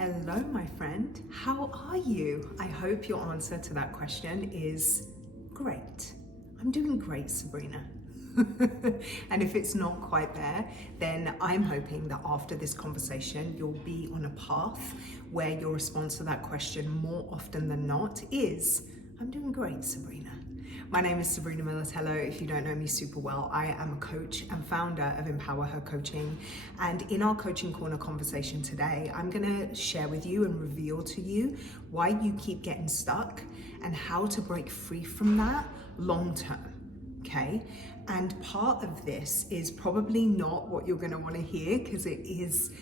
Hello, my friend. How are you? I hope your answer to that question is great. I'm doing great, Sabrina. And if it's not quite there, then I'm hoping that after this conversation, you'll be on a path where your response to that question more often than not is, I'm doing great, Sabrina. My name is Sabrina Militello. If you don't know me super well, I am a coach and founder of Empower Her Coaching. And in our Coaching Corner conversation today, I'm gonna share with you and reveal to you why you keep getting stuck and how to break free from that long term, okay? And part of this is probably not what you're gonna wanna hear because it is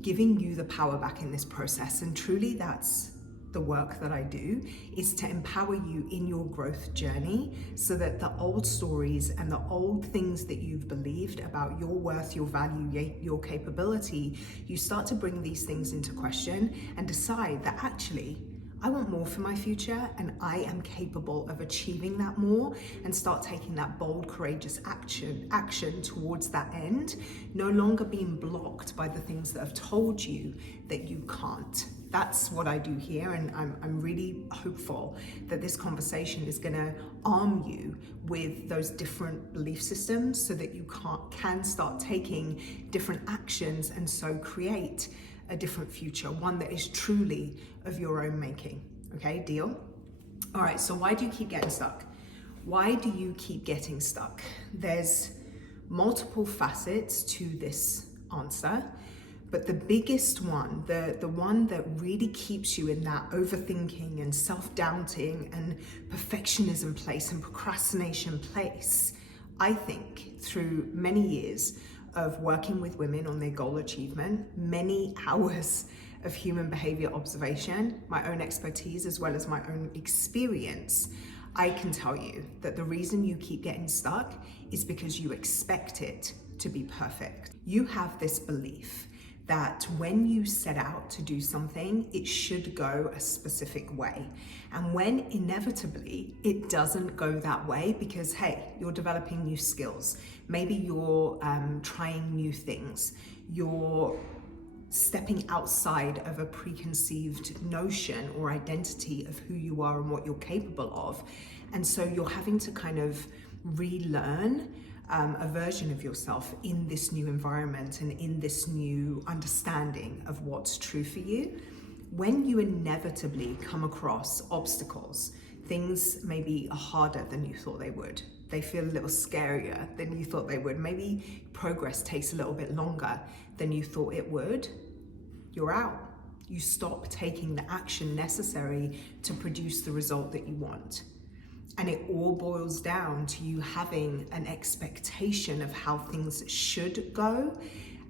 giving you the power back in this process. And truly that's the work that I do, is to empower you in your growth journey so that the old stories and the old things that you've believed about your worth, your value, your capability, you start to bring these things into question and decide that actually, I want more for my future and I am capable of achieving that more, and start taking that bold, courageous action towards that end, no longer being blocked by the things that have told you that you can't. That's what I do here, and I'm really hopeful that this conversation is gonna arm you with those different belief systems so that you can start taking different actions and so create a different future, one that is truly of your own making. Okay, deal? All right, so why do you keep getting stuck? Why do you keep getting stuck? There's multiple facets to this answer, but the biggest one, the one that really keeps you in that overthinking and self-doubting and perfectionism place and procrastination place, I think through many years of working with women on their goal achievement, many hours of human behavior observation, my own expertise, as well as my own experience, I can tell you that the reason you keep getting stuck is because you expect it to be perfect. You have this belief that when you set out to do something, it should go a specific way. And when inevitably it doesn't go that way because, hey, you're developing new skills, maybe you're trying new things, you're stepping outside of a preconceived notion or identity of who you are and what you're capable of. And so you're having to kind of relearn a version of yourself in this new environment and in this new understanding of what's true for you. When you inevitably come across obstacles, things maybe are harder than you thought they would. They feel a little scarier than you thought they would. Maybe progress takes a little bit longer than you thought it would. You're out. You stop taking the action necessary to produce the result that you want. And it all boils down to you having an expectation of how things should go.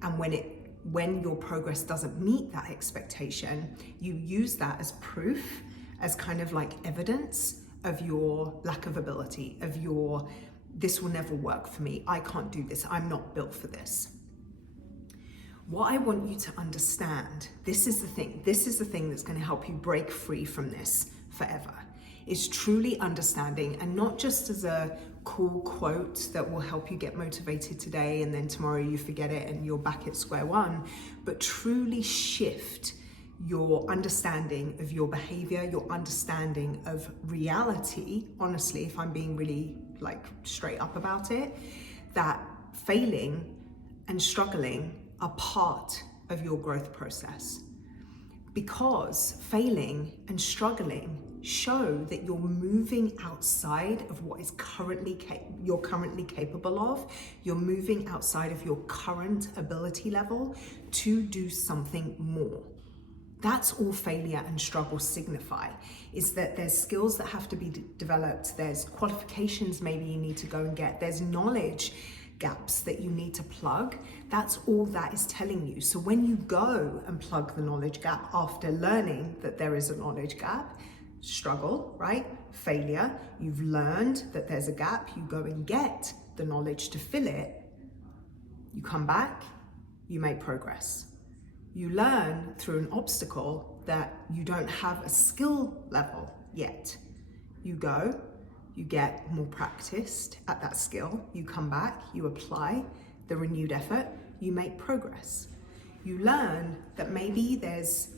And when your progress doesn't meet that expectation, you use that as proof, as kind of like evidence of your lack of ability, of your, this will never work for me, I can't do this, I'm not built for this. What I want you to understand, this is the thing that's going to help you break free from this forever, is truly understanding, and not just as a cool quote that will help you get motivated today and then tomorrow you forget it and you're back at square one, but truly shift your understanding of your behavior, your understanding of reality. Honestly, if I'm being really like straight up about it, that failing and struggling are part of your growth process. Because failing and struggling show that you're moving outside of what is you're currently capable of. You're moving outside of your current ability level to do something more. That's all failure and struggle signify, is that there's skills that have to be developed, there's qualifications maybe you need to go and get, there's knowledge gaps that you need to plug. That's all that is telling you. So when you go and plug the knowledge gap after learning that there is a knowledge gap, struggle, right? Failure, you've learned that there's a gap, you go and get the knowledge to fill it, you come back, you make progress. You learn through an obstacle that you don't have a skill level yet. You go, you get more practiced at that skill, you come back, you apply the renewed effort, you make progress. you learn that maybe there's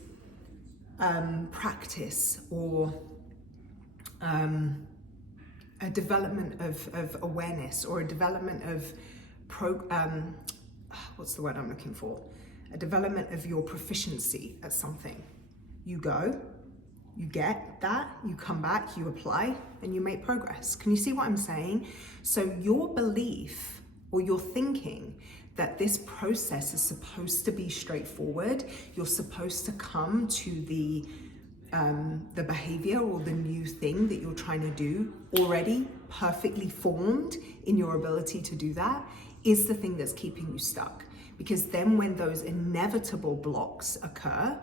practice or a development of awareness, or a development of what's the word I'm looking for? A development of your proficiency at something. You go, you get that, you come back, you apply, and you make progress. Can you see what I'm saying? So your belief or your thinking that this process is supposed to be straightforward, you're supposed to come to the behavior or the new thing that you're trying to do already perfectly formed in your ability to do that, is the thing that's keeping you stuck. Because then when those inevitable blocks occur,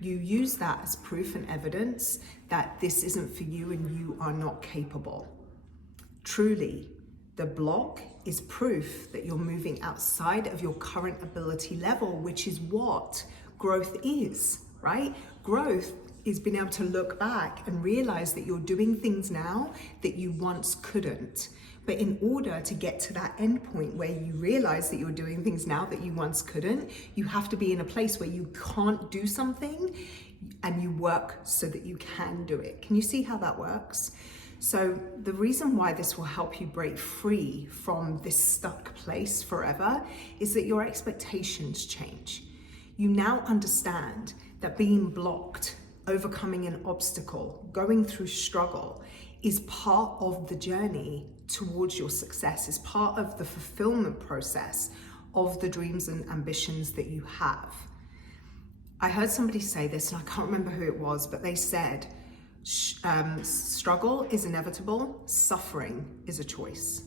you use that as proof and evidence that this isn't for you and you are not capable. Truly, the block is proof that you're moving outside of your current ability level, which is what growth is, right? Growth is being able to look back and realize that you're doing things now that you once couldn't. But in order to get to that end point where you realize that you're doing things now that you once couldn't, you have to be in a place where you can't do something and you work so that you can do it. Can you see how that works? So the reason why this will help you break free from this stuck place forever is that your expectations change. You now understand that being blocked, overcoming an obstacle, going through struggle is part of the journey towards your success, is part of the fulfillment process of the dreams and ambitions that you have. I heard somebody say this, and I can't remember who it was, but they said, struggle is inevitable, suffering is a choice.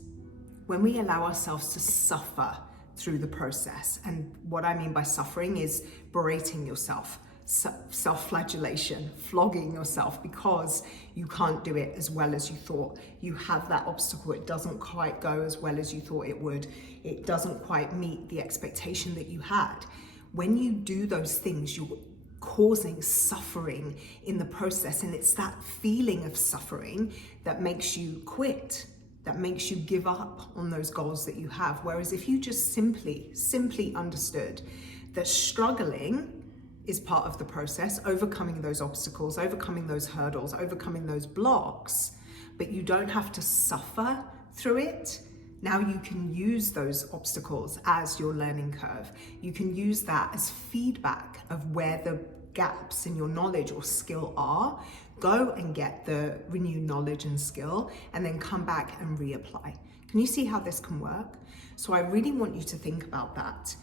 When we allow ourselves to suffer through the process, and what I mean by suffering is berating yourself, self-flagellation, flogging yourself because you can't do it as well as you thought. You have that obstacle, it doesn't quite go as well as you thought it would. It doesn't quite meet the expectation that you had. When you do those things, you're causing suffering in the process, and it's that feeling of suffering that makes you quit, that makes you give up on those goals that you have. Whereas if you just simply understood that struggling is part of the process, overcoming those obstacles, overcoming those hurdles, overcoming those blocks, but you don't have to suffer through it. Now you can use those obstacles as your learning curve. You can use that as feedback of where the gaps in your knowledge or skill are. Go and get the renewed knowledge and skill, and then come back and reapply. Can you see how this can work? So I really want you to think about that.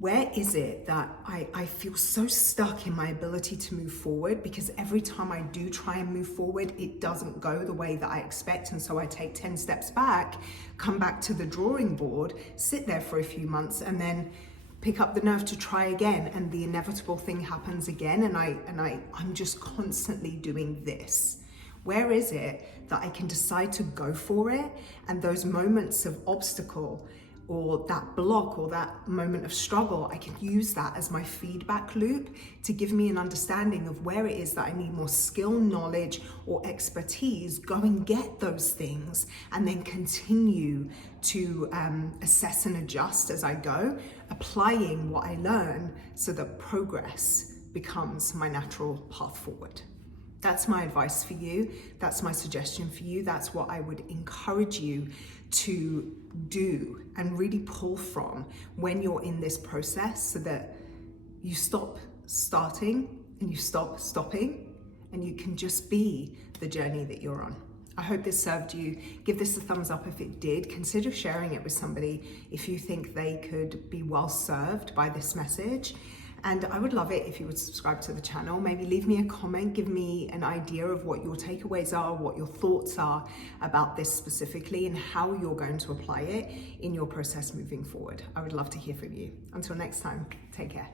Where is it that I feel so stuck in my ability to move forward? Because every time I do try and move forward, it doesn't go the way that I expect. And so I take 10 steps back, come back to the drawing board, sit there for a few months, and then pick up the nerve to try again. And the inevitable thing happens again. And I'm just constantly doing this. Where is it that I can decide to go for it? And those moments of obstacle, or that block, or that moment of struggle, I can use that as my feedback loop to give me an understanding of where it is that I need more skill, knowledge, or expertise. Go and get those things, and then continue to assess and adjust as I go, applying what I learn so that progress becomes my natural path forward. That's my advice for you. That's my suggestion for you. That's what I would encourage you to do and really pull from when you're in this process, so that you stop starting and you stop stopping, and you can just be the journey that you're on. I hope this served you. Give this a thumbs up if it did. Consider sharing it with somebody if you think they could be well served by this message. And I would love it if you would subscribe to the channel. Maybe leave me a comment, give me an idea of what your takeaways are, what your thoughts are about this specifically, and how you're going to apply it in your process moving forward. I would love to hear from you. Until next time, take care.